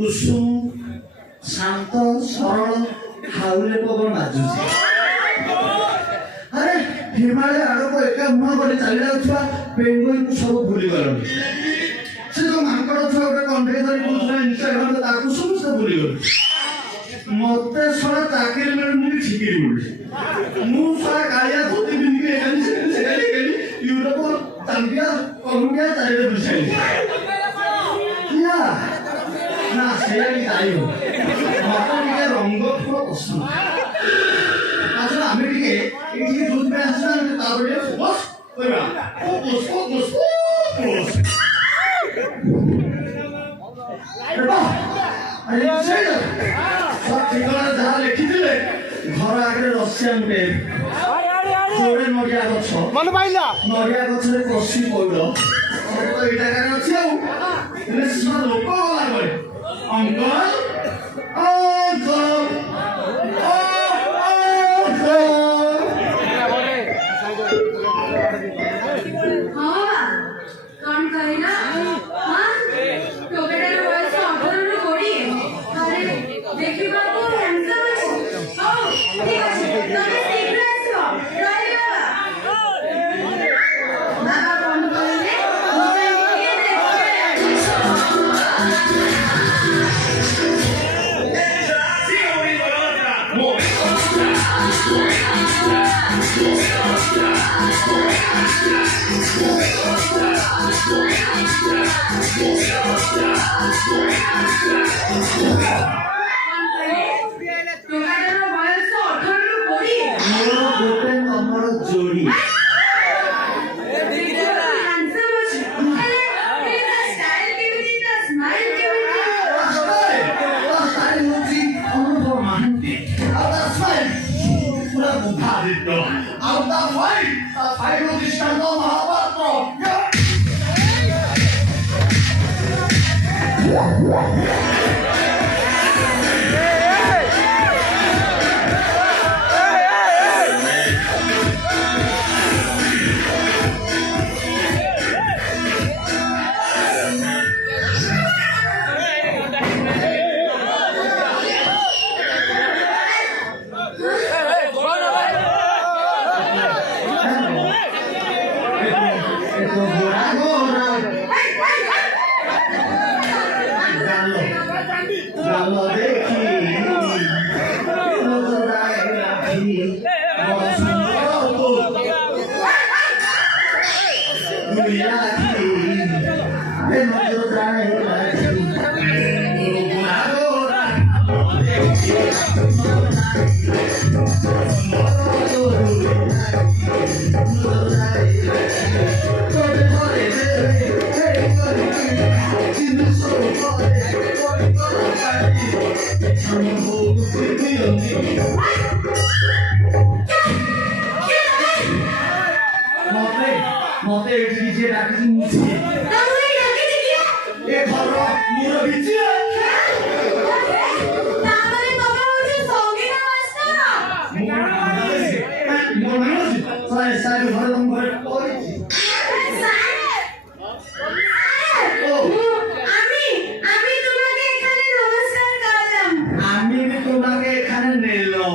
कुसुम शांत सरल हाउले पवन बाजुची अरे हिमालय आड़क एका मुह कर चली जाऊा पेंगुइन को सब भूली गल से जो मांकड़ छुआ गोटे कंठे धरी बुझुना इंस्टाग्राम ताकू समस्त भूली गल मत सारा चाकरी मिलूनी ठिकी मिलूनी मु सारा कालिया धोती पिंधिकी एकानी सेकानी यूरोप चांदिया कलुंगिया चारिदे बुझाई ना से जाई हो मत टिके रंग फूल पसंद आसला आमे टिके एठी दूध पे आसला ताबड़े बस कइरा फोकस अरे से सब ठिकाना जहाँ लिखि दिले घर आगे रशियन पे जोड़े नडिया गछ मन पाइला नडिया गछ रे कसी पइलो तो एटा कान अछि आउ इने सब लोक गला गले अंकल मते डीजे डाकी मुझे तमरे डाके दिया ए घर मुर बिचे तामरे बाबा मुझे सोंगे ना वास्ता मोर सारे सारे घर तुम घर कोई আমি তোমাকে এখানে নমস্কার করলাম আমি তোমাকে এখানে নিলাম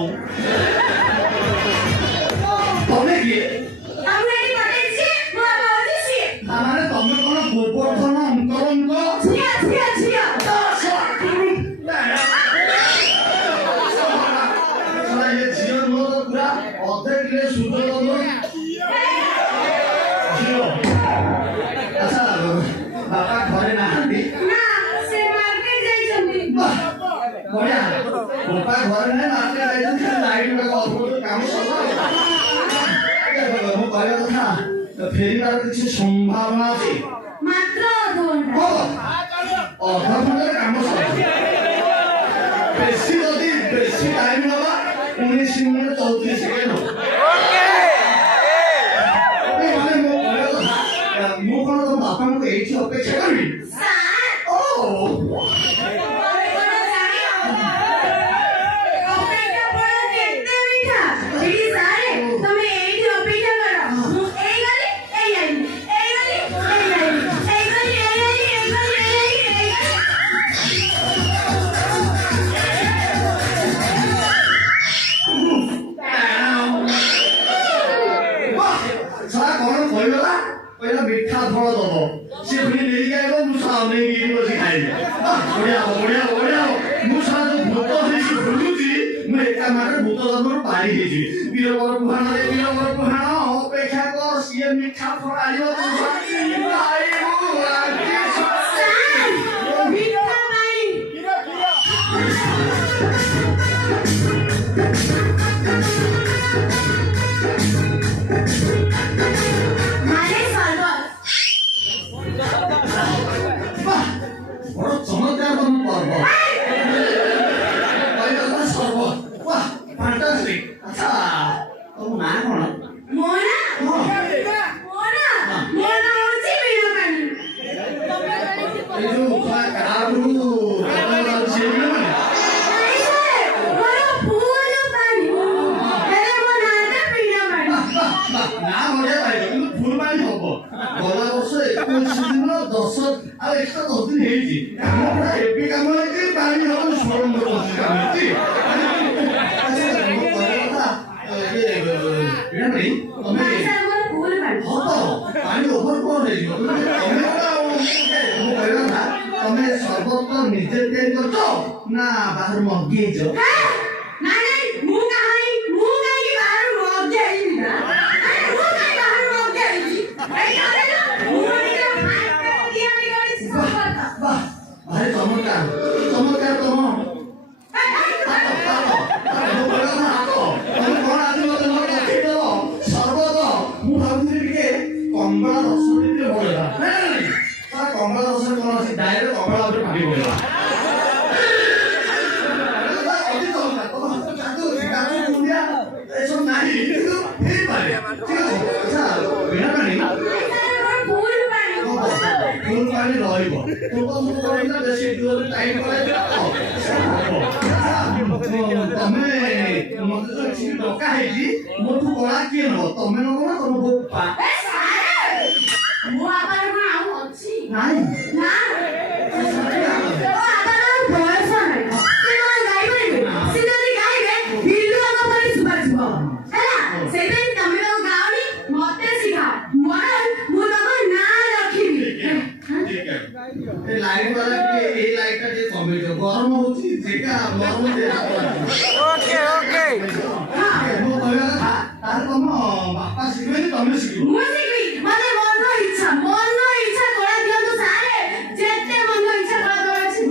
তুমি কি গোবর্ধন অন্তরঙ্গ ছিয়া ছিয়া ছিয়া সবাই জিওর মতো পুরা অর্ধেক সুন্দর জিও আচ্ছা বাবা ঘরে নাহান্তি না সে মার্কেট যাইছন্তি বড়িয়া বাবা ঘরে না মার্কেট যাইছন্তি লাইট লাগা অল্প কাম সরলা ମୁଁ କହିବା କଥା ଫେରିବାର କିଛି ସମ୍ଭାବନା ଅଛି ମାତ୍ର ଅଧ ଘଣ୍ଟାରେ କାମ ସରିବ ବେଶୀ ଯଦି ବେଶୀ ଟାଇମ ନବା 19 মিনিট 34 সেকেন্ড মানে ମୁଁ କଣ ତମ ବାପାଙ୍କୁ ଏଇଠି ଅପେକ୍ଷା କରିବି ଓ पहिला मिठा फल दब से पुणी नहीं आएगा मुसा नहीं बस खाइबे बढ़िया बढ़िया मुसा जो भूत है भूलुची मु एका मारे भूत जन्म पारी हेजी वीरवर पुहाण अपेक्षा कर सीए मिठा फल आइबो मुसा खाइबो मिठा पाई ना बाहर मगेज भाई चमत्कार चमत्कार तुम सर्वत मु भावी कमला रस बढ़ेगा कमला रस कौन अच्छे डायरेक्ट कमला फाटी पड़ा गरम होची जेका गरम दे ओके ओके हां मो कहला था तार तम बापा शिखबे तमे शिखबो मु शिखबी माने मन इच्छा कोला दियो तो सारे जेते मन इच्छा कोला दो अछि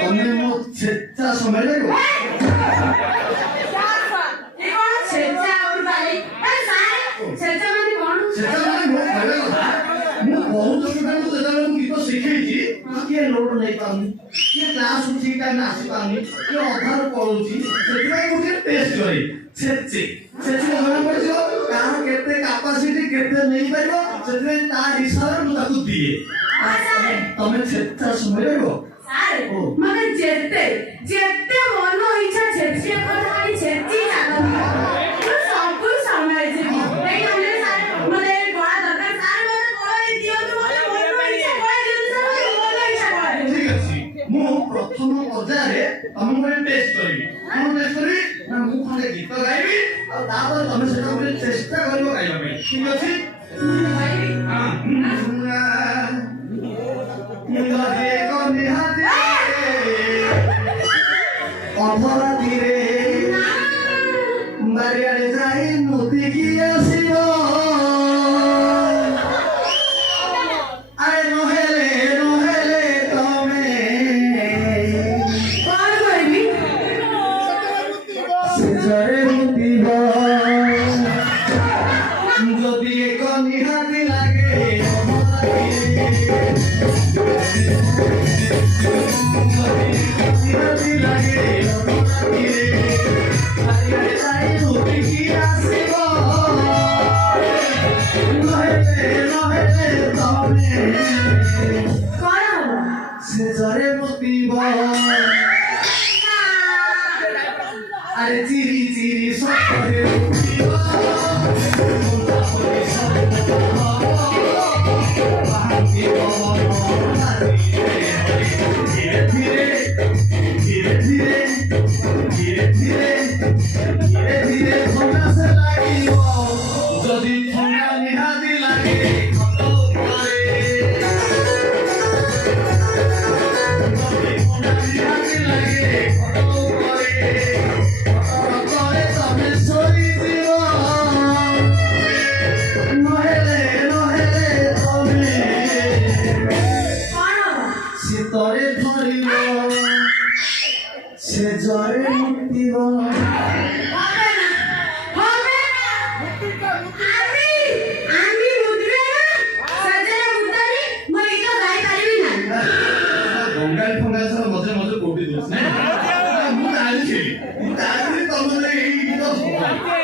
तमे मो छेच्चा समय लेगो ए कोन छेच्चा और बाली अरे सारे छेच्चा माने कोन छेच्चा माने मो कहला था मु बहुत स्टूडेंट को जेता मु गीत शिखैछि के लोड नहीं पानी के क्लास ठीक टाइम आसी पानी के अधार पळुची सेतराई मुझे टेस्ट करी छेची होना पड़ियो कार केते कैपेसिटी केते नहीं पाइबो सेतराई ता हिसाब मु ताकू दिए तमे छेच्चा समय लेगो सारे मने जेते मन इच्छा छेची কথা খালি छेची জানো सब समय जे এই हमने सारे मने बड़ा दरकार सारे मने कोई दियो तो मन इच्छा मु प्रथम पर्याये तमको टेस्ट करी ना मु खंडे गीत गाइबी और तापर तमे सेटा को चेष्टा करिवो गाइबा पे ठीक अछि गाइबी हां निगाहे को निहाते अधराती रे बारियारे जाई नदी की आसीबो লাগে জরে মতিব আরে চিরি চিরি সরে মতিব ধীরে ধীরে ধীরে ধীরে ধীরে ধীরে ধীরে ধীরে ঠোঁটা সে লাগিব যদি ঠোঁটা নিহাতি লাগে কত করে যদি ঠোঁটা নিহাতি লাগে কত করে কত করে তবে সই দিব নহেলে নহেলে তবে শীতরে ধরিব সে জ্বরে মুক্তিব ଗଙ୍ଗାଳି ଫଙ୍ଗାଳି ସବୁ ମଝିରେ ମଝିରେ କୋଟି ଦଉଛି ମୁଁ ଜାଣିଥିଲି ତମର ଏଇ ଗୀତ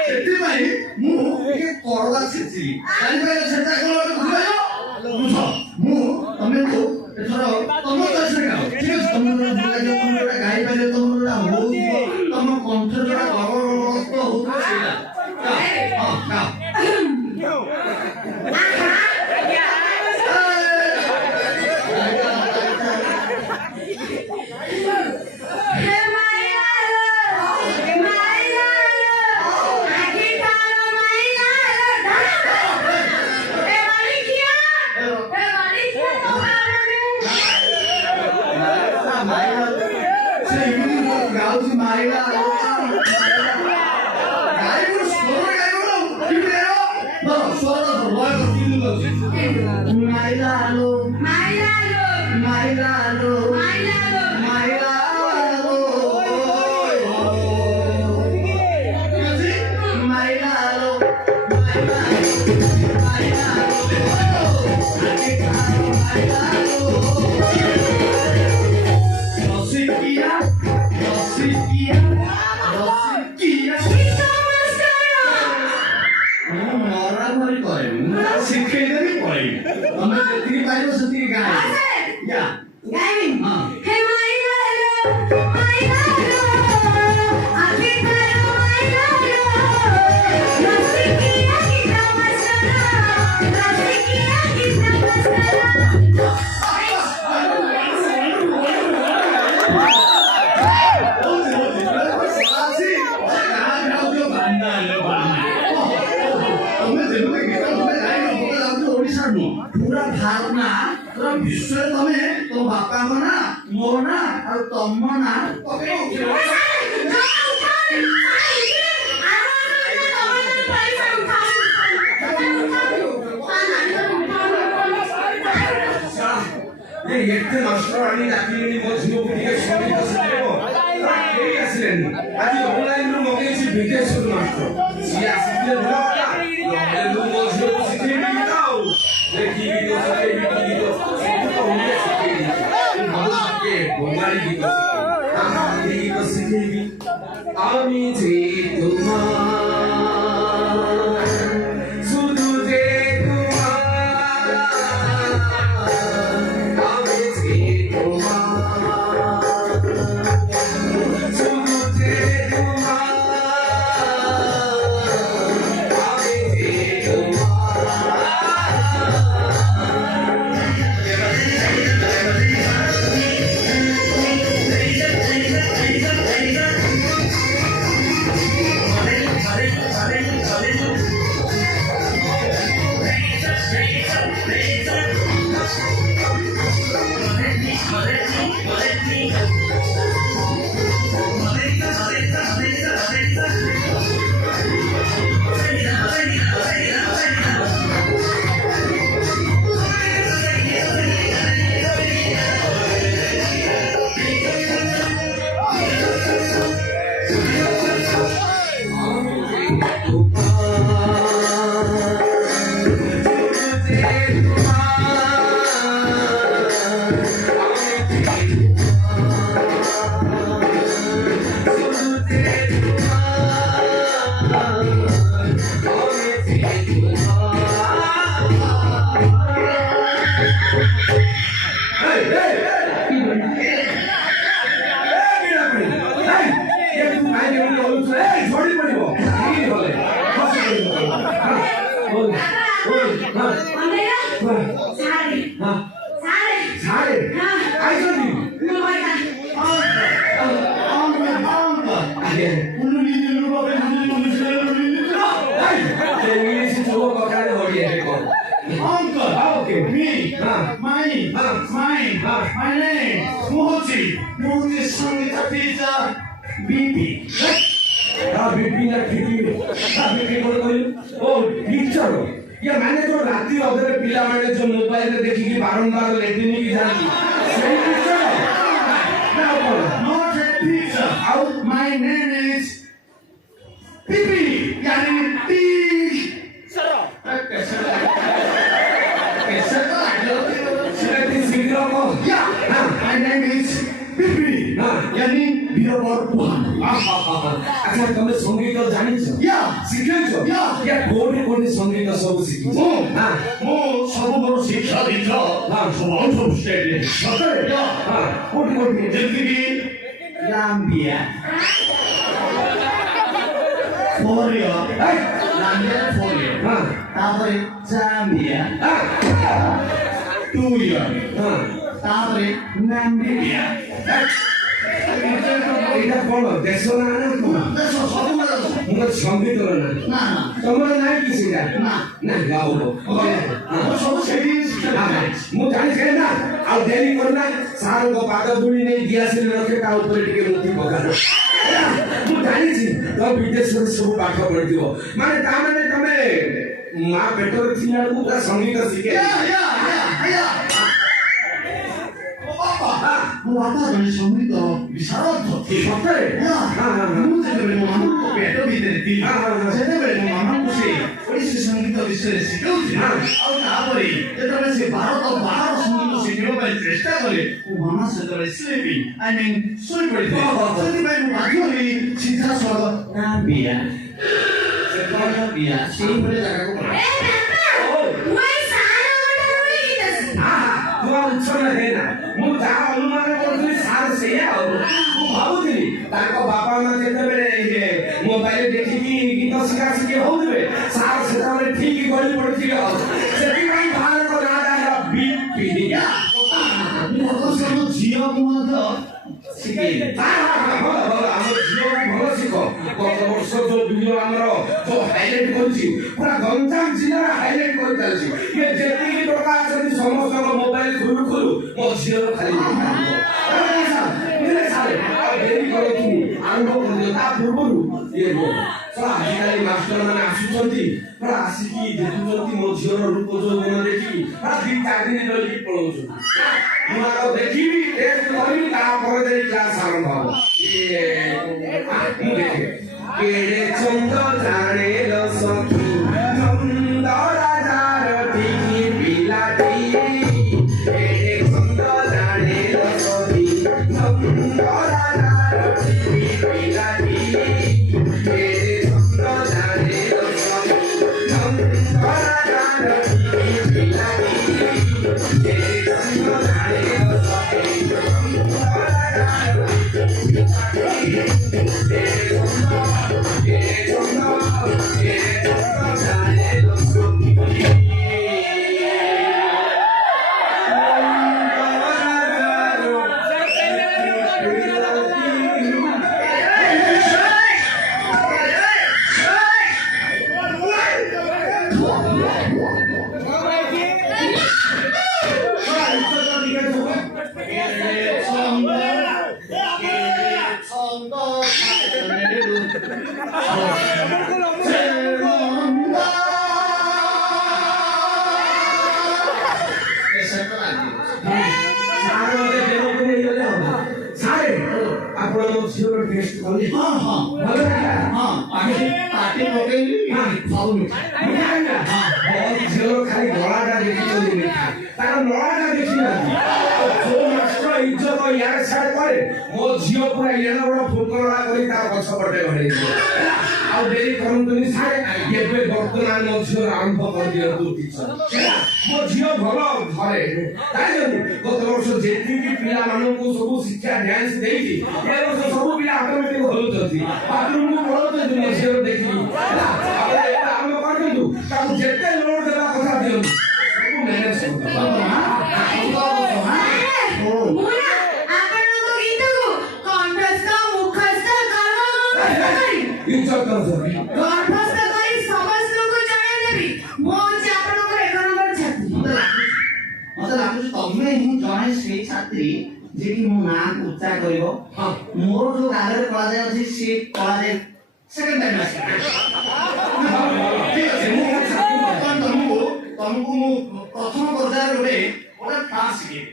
ସେଥିପାଇଁ ମୁଁ ଟିକେ କରଦା ଛେଚିଲି ଜାଣିପାରିଲ ଛେଚା କଣ ଗୋଟେ ବୁଝିପାରିଲ ବୁଝ ମୁଁ ତମକୁ ଏଥର ତମ ଚାଷରେ ଗାଅ ଠିକ ଅଛି ତମେ ଯୋଉଟା ଗାଇପାରିଲେ ତମର ଯୋଉଟା ହଉଥିବ ତମ କଣ୍ଠରେ ଯୋଉଟା ଗର୍ଭ ହଉଥିବ ସେଇଟା ହଁ ଗାଅ ଶିଖେଇଦେବି ପଳେଇବି ତମେ ଯେତିକି ପାରିବ ସେତିକି ଗାଏ पूरा भारत ना पूरा विश्व तमे तो बापा को ना मो ना और तम ना पके ये एकटे मास्टर आणि दाखिलेनी मो झिओ पिटिके संगीत शिकलेबो केही आसिलेन आजि ऑनलाइन रो मगे सी विदेश रो मास्टर सी आसिले भला ऑनलाइन रो मो झिओ शिखेबी गाओ देखि गीत शिखेबी गीत तो उनके शिखेबी मनो के बंगाली गीत आमी गीत शिखेबी आमी जे तुम्हार सुधु जे ମୁଁ ଯେ ସଙ୍ଗୀତ ଟିଚର ବିପି बीपी ना बीपी बीपी कोन कहली ओ टीचर ये माने जो राती अधरे पिला माने जो मोबाइल रे देखि कि बारंबार लेटिन की जाती सही टीचर ना बोल not a teacher out my name is pipi यानी टी कैसे लागलो सेती सिग्रो को या my name is pipi यानी बीरबर पुहान अच्छा तुम संगीत जानि छ या सिखेछ या कोडी कोडी संगीत सब सिखिछ ମୁଁ ସବୁ ମୋର ଶିକ୍ଷା ଦିଛ ସବୁ ଷ୍ଟେଟରେ ସତରେ कोडी कोडी ଯେମିତିକି ଲାମ୍ବିଆ ଫୋରିଅ ଲାମ୍ବିଆ ଫୋରିଅ ତାପରେ ଜାମ୍ବିଆ ଟୁଇଅ ତାପରେ ନାମ୍ବିଆ ଏଇଟା କଣ ଦେଶ ନା ନା ଦେଶ ସବୁ ମାନେ ମୁଁ संगीत ना ନା ନା ତମର ନାଇଁ କି ସେଟା ନା ନା ଗାଓ ମୁଁ ସବୁ ସେଠି ଶିକ୍ଷା ମୁଁ ଜାଣି ସେ ନା ଆଉ ଡେରି କରନା ସାର को पाद दुली नहीं दिया से रखे ता ऊपर टिके मुठी पका ମୁଁ ଜାଣିଛି ତ ବିଦେଶରେ ସବୁ ପାଠ ପଢିଥିବ ମାନେ ତା ମାନେ ତମେ ମା ପେଟରେ ଥିଲା ବେଳକୁ ପୁରା ସଂଗୀତ ଶିଖେ ମୋ ବାପା ଜଣେ ସଙ୍ଗୀତ ବିଶାରଦ ଥିଲେ ସତରେ ମୁଁ ଯେତେବେଳେ ମୋ ମାମାଙ୍କ ପେଟ ଭିତରେ ଥିଲି ସେତେବେଳେ ମୋ ମାମାଙ୍କୁ ସେ ଓଡ଼ିଶୀ ସଙ୍ଗୀତ ବିଷୟରେ ଶିଖାଉଥିଲେ ଆଉ ତାପରେ ଯେତେବେଳେ ସେ ଭାରତ ବାହାର ସଙ୍ଗୀତ ଶିଖିବା ପାଇଁ ଚେଷ୍ଟା କଲେ ମୋ ମାମା ସେତେବେଳେ ସ୍ଲିପିଂ ଆଇ ମିନ୍ ଶୋଇ ପଡ଼ିଥିଲେ ସେଥିପାଇଁ ମୁଁ ବାଧ୍ୟ ହୋଇ ସିଧାସଳଖ ନାମ୍ବିଆ ସେ ନାମ୍ବିଆ ସେଇଭଳି ଜାଗାକୁ ପଳାଏ ମୁଁ ଯାହା ଅନୁମାନ କରୁଥିଲି ସାର୍ ସେଇଆ ଆଉ ମୁଁ ଭାବୁଥିଲି ତାଙ୍କ ବାପା ମା ଯେତେବେଳେ ମୋବାଇଲ ଦେଖିକି ଗୀତ ଶିଖା ଶିଖି ହଉଥିବେ ସାର୍ ସେତେବେଳେ ଠିକ ଗଳି ପଡିଥିବେ ଆଉ ସେଥିପାଇଁ ବାହାରଙ୍କ ନାଁଟା ହେଲା ବିପି ସବୁ ଝିଅକୁ ମଧ୍ୟ ଶିଖେଇଲେ ଆମ ଝିଅ ଭଲ ଶିଖ ଗତ ବର୍ଷ ଯୋଉ ଭିଡିଓ ଆମର ଯୋଉ ହାଇଲାଇଟ କରୁଛି ପୁରା ଗଞ୍ଜାମ ଜିଲ୍ଲାର ହାଇଲାଇଟ କରି ଚାଲିଛି ଇଏ ଯେତିକି ଟଙ୍କା ଅଛନ୍ତି ସମସ୍ତଙ୍କ ମୋବାଇଲ ଖୋଲୁ ଖୋଲୁ ମୋ ଝିଅର ଖାଲି ଡେରି କରୁଥିଲି ଆରମ୍ଭ କରିଦିଅ ତା ପୂର୍ବରୁ ଇଏ ଆଜିକାଲି ମାଷ୍ଟର ମାନେ ଆସୁଛନ୍ତି ପୁରା ଆସିକି ଦେଖୁଛନ୍ତି ମୋ ଝିଅର ରୂପ ଯୌବନ ଦେଖିକି ପୁରା 2-4 ଦିନ ରହିକି ପଳଉଛନ୍ତି ମୁଁ ଆଗ ଦେଖିବି ଟେଷ୍ଟ କରିବି ତାପରେ ଯାଇ କ୍ଲାସ ଆରମ୍ଭ ହବ ମୁଁ ଦେଖେ କେଡ଼େ ଚନ୍ଦ ଜାଣେ ସଖୀ ନନ୍ଦ ରାଜାର ଟିକି ପିଲାଟି କେଡ଼େ ଚନ୍ଦ ଜାଣେ ସଖୀ ନନ୍ଦ ରାଜାର ଟିକି ପିଲାଟି କେଡ଼େ ଚନ୍ଦ ଜାଣେ ସଖୀ ନନ୍ଦ ରାଜାର ଟିକି ପିଲାଟି କେଡ଼େ ଚନ୍ଦ ଜାଣେ ସଖୀ ନନ୍ଦ ରାଜାର ଟିକି पार्टी पकेइली खाउनु ଝିଅର ଖାଲି ଗଳାଟା ଦେଖିଛନ୍ତି ମିଠା ତାର ନଳାଟା ଦେଖିନାହାନ୍ତି ଯୋଉ ମାଷ୍ଟର ଇଜ୍ଜତ ଇଆଡେ ସିଆଡେ କରେ ମୋ ଝିଅ ପୁରା ଏଡେ ବଡ ଫୁକରଣା କରି ତାର ପଛ ପଟେ ଘଡେଇଯିବ ଆଉ ଡେରି କରନ୍ତୁନି ସାର୍ ଏବେ ବର୍ତ୍ତମାନ ମୋ ଝିଅ ଆରମ୍ଭ କରିଦିଅନ୍ତୁ ଟିଚର ମୋ ଝିଅ ଭଲ ଘରେ ଜାଣିଛନ୍ତି ଗତ ବର୍ଷ ଯେତିକି ପିଲାମାନଙ୍କୁ ସବୁ ଶିକ୍ଷା ଡ୍ୟାନ୍ସ ଦେଇଛି ଏ ବର୍ଷ ସବୁ ପିଲା ଅଟୋମେଟିକ ହଲୁଛନ୍ତି ବାଥରୁମକୁ ପଳାଉଛନ୍ତି ମୋ ଝିଅର ଦେଖିକି ଆରମ୍ଭ କରିଦିଅନ୍ତୁ ତାକୁ ଯେତେ ଲୋଡ ଦେବା କଥା ଦିଅନ୍ତୁ ସବୁ ମ୍ୟାନେଜ ମତେ ଲାଗୁଛି ତମେ ହିଁ ଜଣେ ସେଇ ଛାତ୍ରୀ ଯିଏକି ମୋ ନାଁକୁ ଉଚ୍ଚାରଣ ଗୋଟା କରିବ ହଁ ମୋର ଯୋଉ ଗାଁରେ କରାଯାଏ ଅଛି ସେ କରାଯାଏ ସେକେଣ୍ଡ ଟାଇମ୍ ଆସିବ ଠିକ ଅଛି ମୁଁ ବର୍ତ୍ତମାନ ତମକୁ ମୁଁ ପ୍ରଥମ ପର୍ଯ୍ୟାୟରେ ଗୋଟେ କ୍ଲାସ୍ ଶିଖେଇବି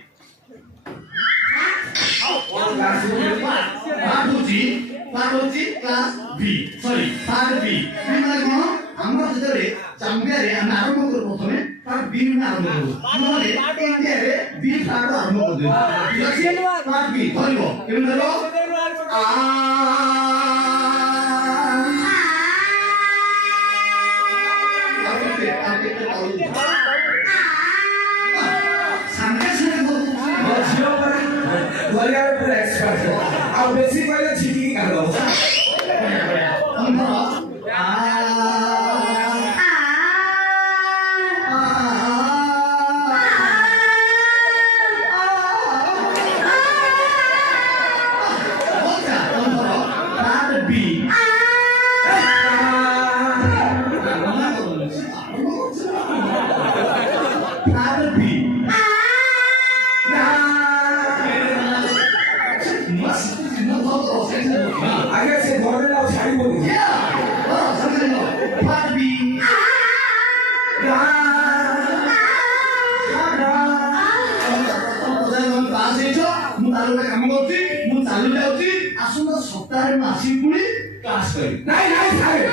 ପାର୍ଟ ହଉଛି କ୍ଲାସ୍ B ସରି ପାର୍ଟ B ମାନେ କଣ ଆମର ଯେତେବେଳେ ଚାମ୍ବିଆରେ ଆମେ ଆରମ୍ଭ କରୁ ପ୍ରଥମେ ପାର୍ଟ B ରୁ ଆରମ୍ଭ କରୁ ନହେଲେ ଇଣ୍ଡିଆରେ B ପାର୍ଟ ଆରମ୍ଭ କରିଦେବୁ ଠିକ ଅଛି ପାର୍ଟ B ଧରିବ କେମିତି ଧରିବ ସାଙ୍ଗେ ସାଙ୍ଗେ ମୋ ଝିଅ ପରା ଧରିବାରେ ପୁରା ଏକ୍ସପର୍ଟ ଆଉ ବେଶୀ କହିଲେ ଝିଟିକି କାଢିଦବ ଆଜ୍ଞା ସେ ଧରିଲେ ଆଉ ଛାଡ଼ିବନି କାମ କରୁଛି ମୁଁ ଚାଲୁ ଯାଉଛି ଆସନ୍ତା ସପ୍ତାହରେ ମୁଁ ଆସିବି ପୁଣି କ୍ଲାସ କରିବି ନାଇଁ ନାଇଁ ସାର୍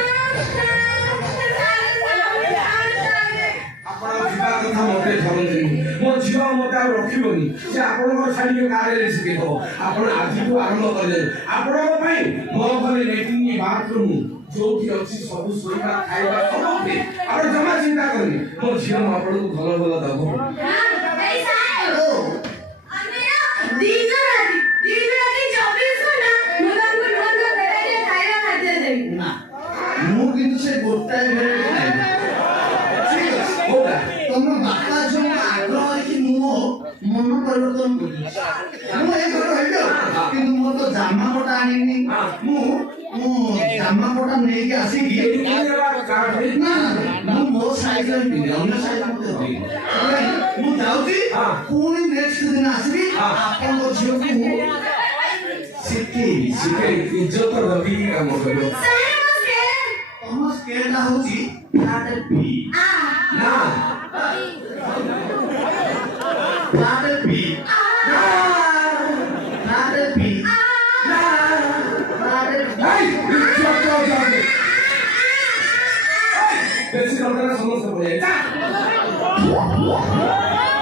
ଆପଣ ଯିବା କଥା ମତେ ଧରନ୍ତୁନି ମୋ ଝିଅ ମତେ ଆଉ ରଖିବନି ସେ ଆପଣଙ୍କର ଛାଡ଼ିକି ଗାଁରେ ଶିଖେଇବ ଆପଣ ଆଜିଠୁ ଆରମ୍ଭ କରିଦେବେ ଆପଣଙ୍କ ପାଇଁ ମୋ ଘରେ ଲେଟ୍ରିନ୍ ବାଥରୁମ୍ ଯୋଉଠି ଅଛି ସବୁ ଶୋଇବା ଖାଇବା ସବୁ ଆପଣ ଜମା ଚିନ୍ତା କରିନି ମୋ ଝିଅ ଆପଣଙ୍କୁ ଭଲ ଭଲ ଦବ ମୁଁ କିନ୍ତୁ ସେ ଗୋଟାଏ ଭେରାଇଟି ଖାଇବି ଠିକ ଅଛି କୋଉଟା ତମ ବାପା ଝିଅଙ୍କ ଆଗ୍ରହ ହେଇକି ମୁଁ ମନ ପରିବର୍ତ୍ତନ କରୁଛି ମୁଁ ଏ ଘରେ ରହିବି ଆଉ କିନ୍ତୁ ମୋର ତ ଜାମା ପଟା ଆଣିନି ମୁଁ ଜାମାପଟା ନେଇକି ଆସିକି ନା ମୁଁ ମୋ ସାଇଜରେ ପିନ୍ଧେ ଅନ୍ୟ ସାଇଜ ମତେ ହବନି ମୁଁ ଯାଉଛି ପୁଣି ନେକ୍ସଟ ଦିନ ଆସିବି ଆପଣଙ୍କ ଝିଅକୁ ମୁଁ ଶିଖେଇବି ଇଜ୍ଜତ ରଖିକି କାମ କରିବ ତମ ସ୍କେଲଟା ହଉଛି ପାର୍ଟ B ନା ପାର୍ଟ B ପାର୍ଟ B ବେଶୀ ଦରକାର ସମସ୍ତେ ପଳେଇ